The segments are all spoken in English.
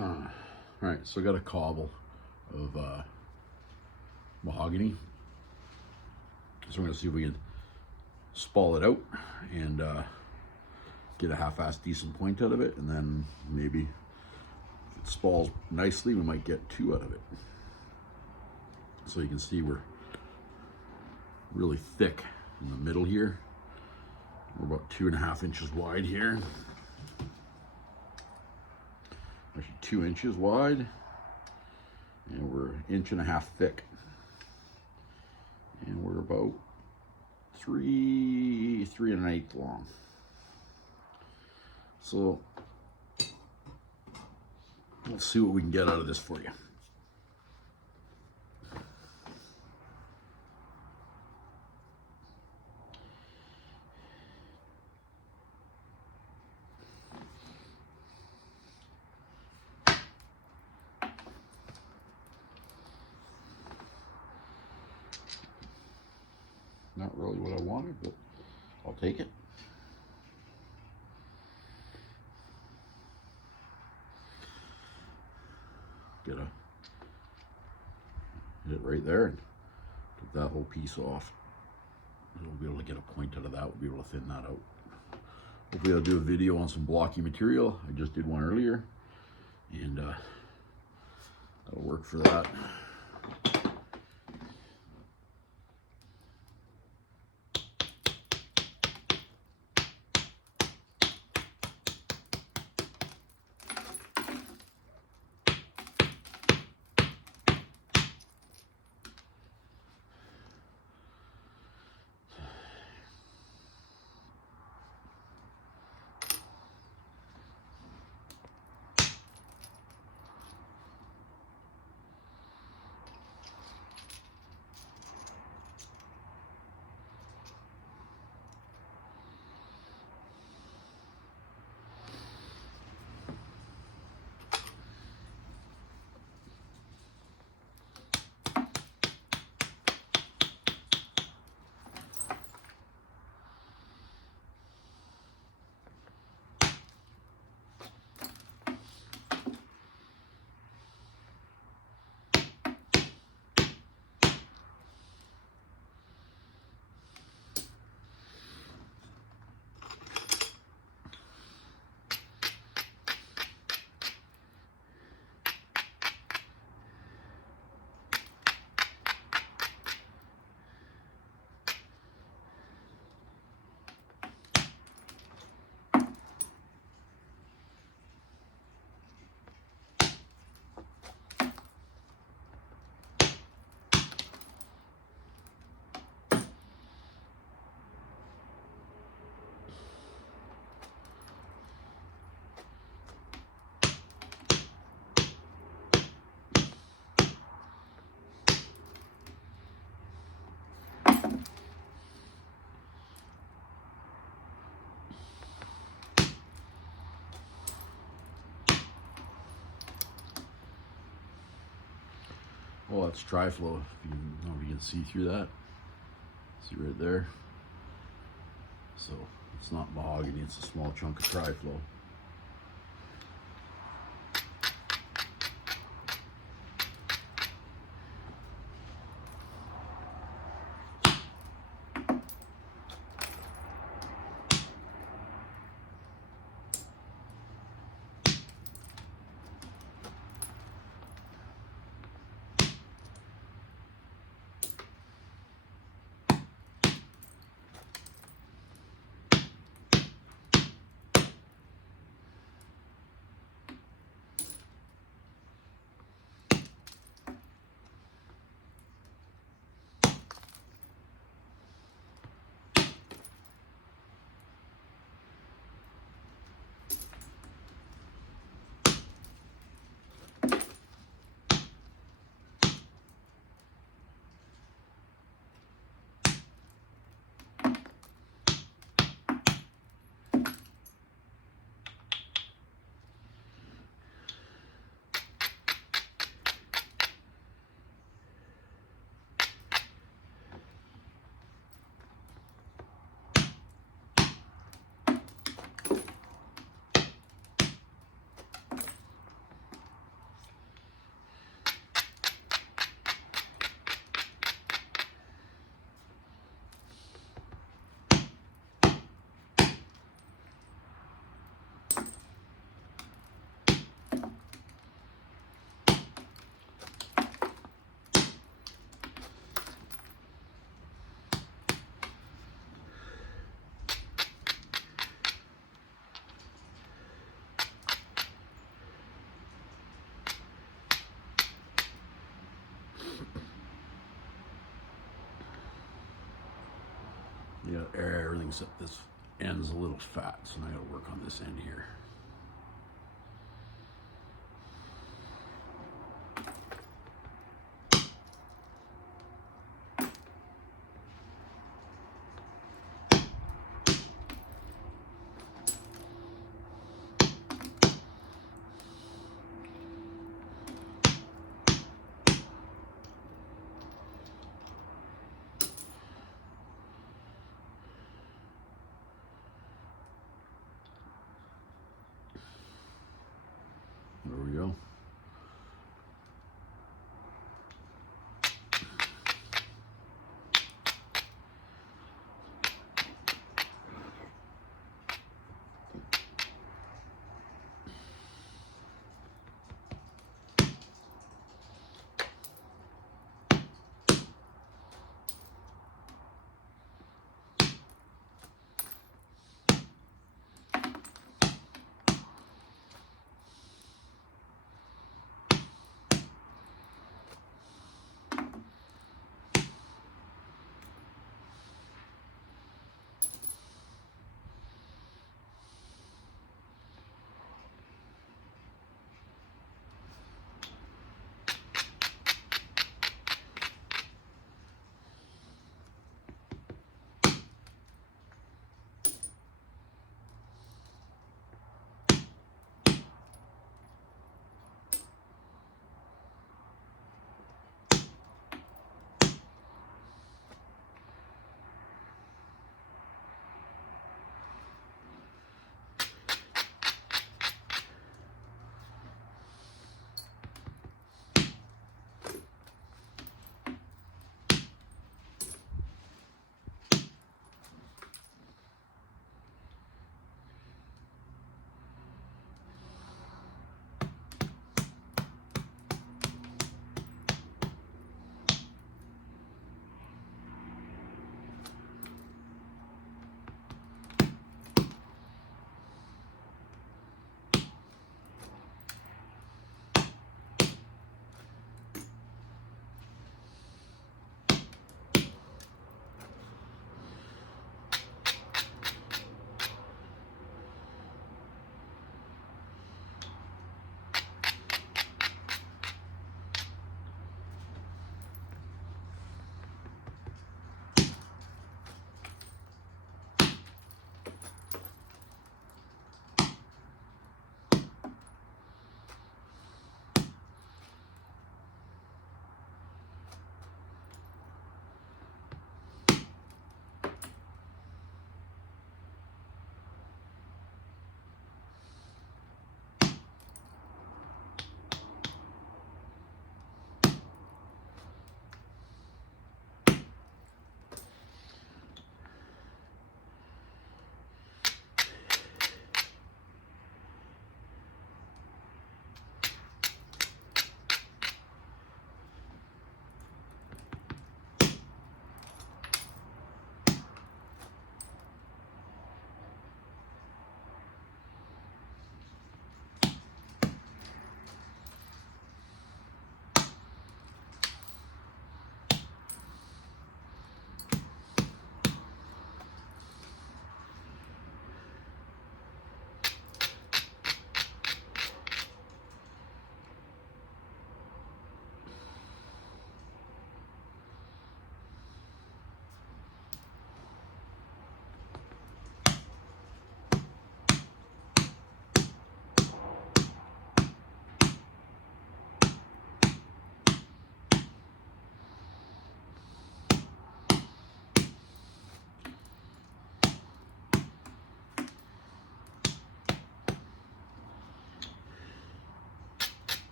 All right, so I got a cobble of mahogany. So we're gonna see if we can spall it out and get a half-assed decent point out of it, and then maybe if it spalls nicely, we might get 2 out of it. So you can see we're really thick in the middle here. We're about 2.5 inches wide here. Actually 2 inches wide, and we're 1.5 inches thick. And we're about 3 1/8 long. So let's see what we can get out of this for you. Not really what I wanted, but I'll take it. Hit it right there and get that whole piece off. We'll be able to get a point out of that. We'll be able to thin that out. Hopefully I'll do a video on some blocky material. I just did one earlier, and that'll work for that. Oh, that's tri-flow. If you know if you can see through that. See right there. So it's not mahogany, it's a small chunk of tri-flow. but everything except this end's a little fat, so now I gotta work on this end here. There we go.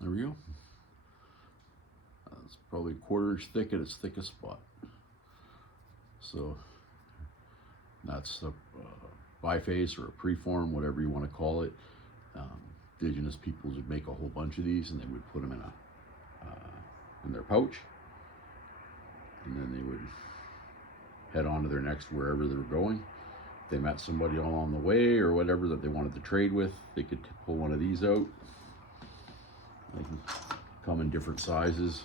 There we go. It's probably a 1/4 inch thick at its thickest spot. So that's a biface or a preform, whatever you want to call it. Indigenous peoples would make a whole bunch of these, and they would put them in their pouch, and then they would head on to their next wherever they were going. If they met somebody along the way or whatever that they wanted to trade with, they could pull one of these out. They can come in different sizes.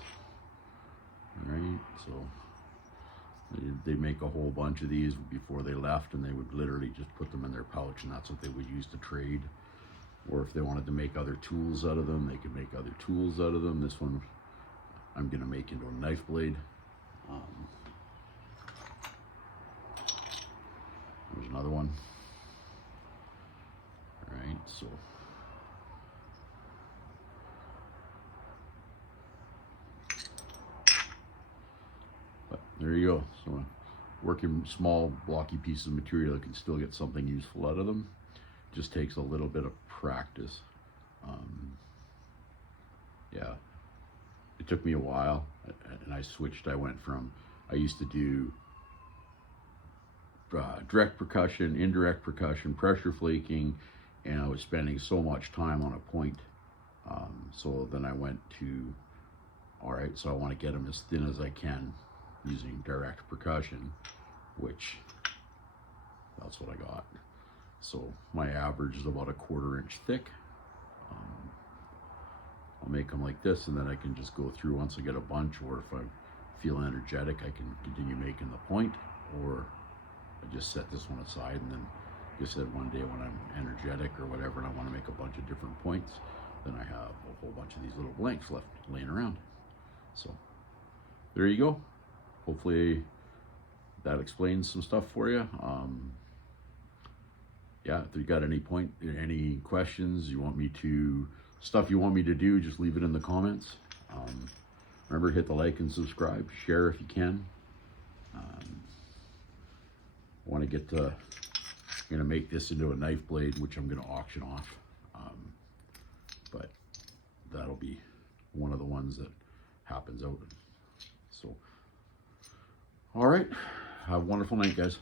All right, so they make a whole bunch of these before they left, and they would literally just put them in their pouch, and that's what they would use to trade. Or if they wanted to make other tools out of them, they could make other tools out of them. This one I'm going to make into a knife blade. There's another one. All right, so but there you go. So working small blocky pieces of material, you can still get something useful out of them. Just takes a little bit of practice. Yeah, it took me a while, and I switched. I went from, I used to do direct percussion, indirect percussion, pressure flaking, and I was spending so much time on a point. So then I went to, all right, so I want to get them as thin as I can using direct percussion, which that's what I got. So my average is about a 1/4 inch thick. I'll make them like this, and then I can just go through once I get a bunch, or if I feel energetic, I can continue making the point, or I just set this one aside, and then just said one day when I'm energetic or whatever, and I want to make a bunch of different points, then I have a whole bunch of these little blanks left laying around. So there you go. Hopefully that explains some stuff for you. Yeah, if you got any questions, you want me to, stuff you want me to do, just leave it in the comments. Remember, hit the like and subscribe, share if you can. I want to get to, I'm going to make this into a knife blade, which I'm going to auction off. But that'll be one of the ones that happens out. So, all right, have a wonderful night, guys.